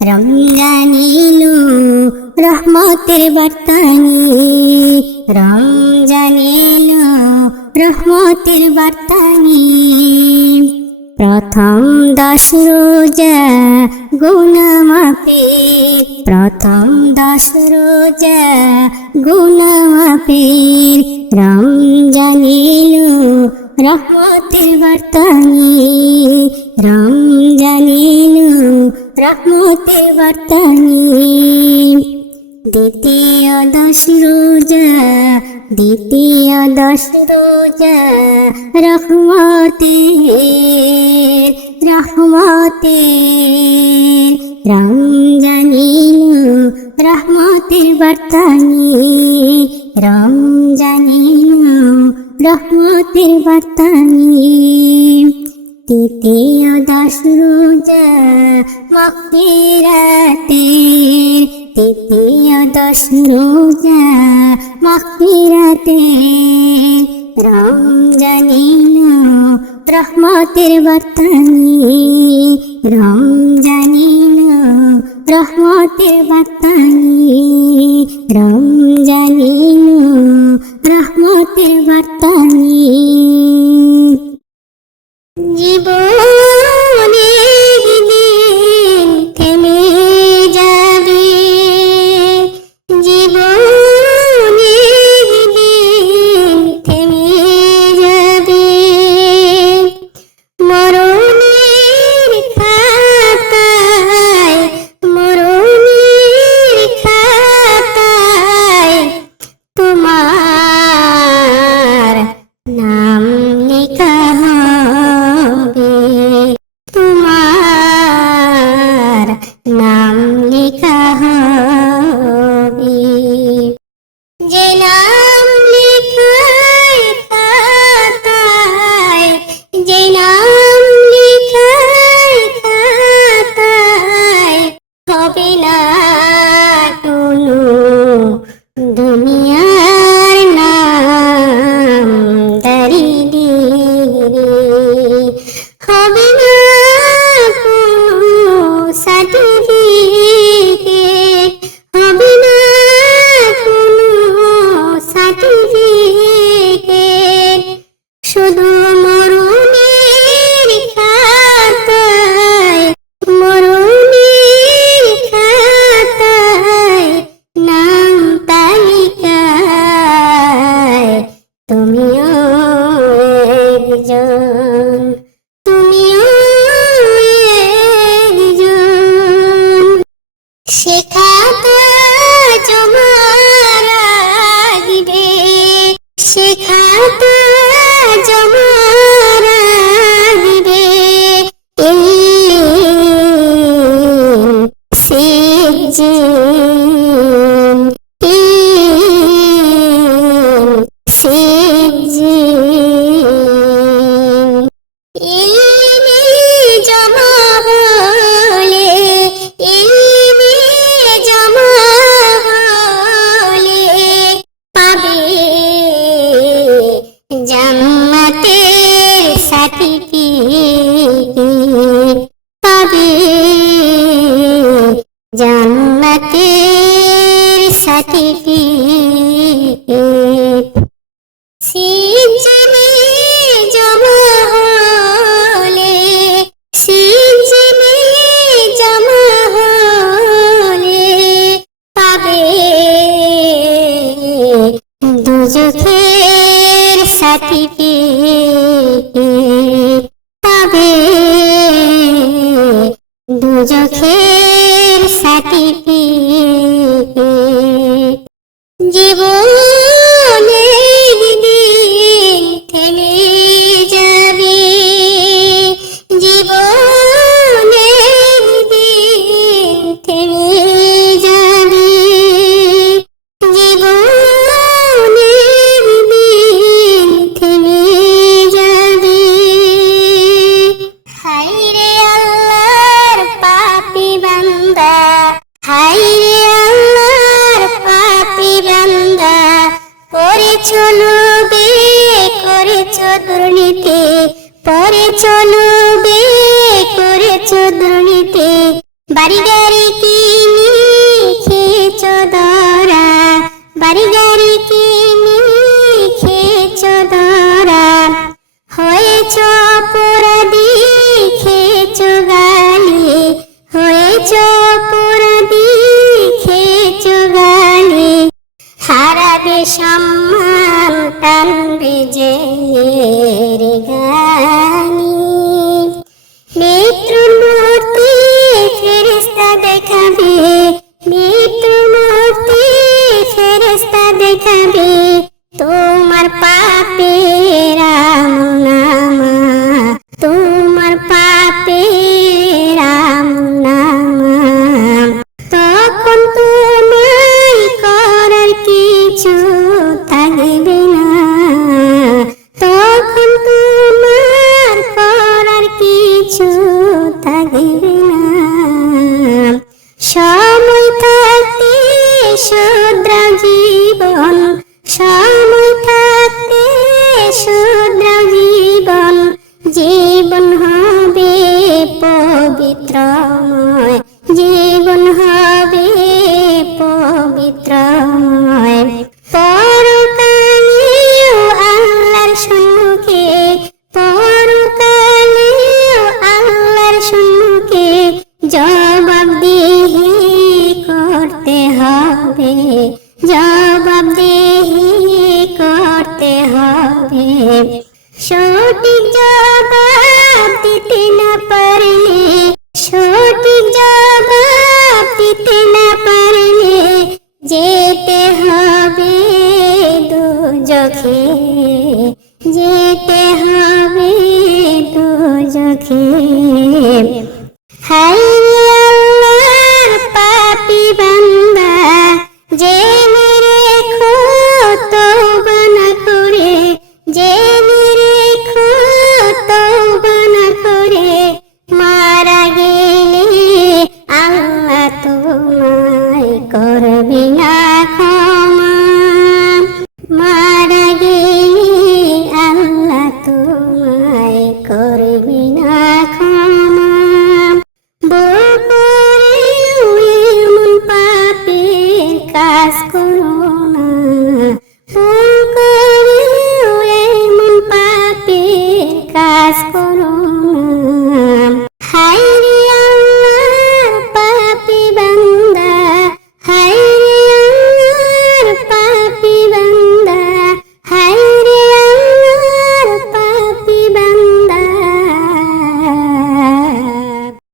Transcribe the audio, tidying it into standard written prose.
রমজান এলো রহমতের বার্তা নিয়ে, রমজান এলো রহমতের বার্তা নিয়ে। প্রথম 10 রোজা গুনাহ মাফের, প্রথম 10 রোজা গুনাহ মাফের। রমজান এলো রহমতের বার্তা নিয়ে, রমজান এলো রহমতের বার্তা নিয়ে। দ্বিতীয় 10 রোজা, দ্বিতীয় 10 রোজা রহমতের, রহমতের। রমজান এলো রহমতের বার্তা নিয়ে, রমজান এলো রহমতের বার্তা নিয়ে। তৃতীয় 10 রোজা মাগফিরাতের, তৃতীয় 10 রোজা মাগফিরাতের। রমজান এলো রহমতের বার্তা নিয়ে, রমজান এলো রহমতের বার্তা নিয়ে, রমজান এলো রহমতের বার্তা নিয়ে। জীবনের দিন থেমে যাবে, জীবনের দিন থেমে যাবে। মরণের খাতায়, মরণের খাতায় তোমার নাম লেখা হবে, তোমার নাম লেখা হবে। যে নাম লেখায় খাতায়, যে নাম লেখায় খাতায় হবে না কোনো দুনিয়ার নাম দারিদ্রে, হবে না কোনো সার্টিফিকেট, হবে না কোনো সার্টিফিকেট। শুধু মরণের খাতায়, মরণের খাতায় নাম তালিকায় তুমিও একজন, তুমিও একজন। সে খাতা জমা রাখবে, সে খাতা জমা রাখবে সিজ্জিন, সিজ্জিন। ইলমে জমা হলে, ইলমে জমা হলে পাবে জান্নাতের সার্টিফিকেট, পাবে জান্নাতের সার্টিফিকেট। সিজ্জিনে জমা হলে, সিজ্জিনে জমা হলে পাবে দুজখের সার্টিফিকেট, পাবে দুজখের সার্টিফিকেট। জীবনের দিন থেমে যাবে, জীবনের দিন থেমে যাবে, জীবনের দিন থেমে যাবে। হায়রে আল্লাহর পাপী বান্দা, হায়রে আল্লাহর পাপী বান্দা, করেছো লোভে, করেছো দুর্নীতি, পরে চলবে করেছো দুর্নীতি, বাড়ি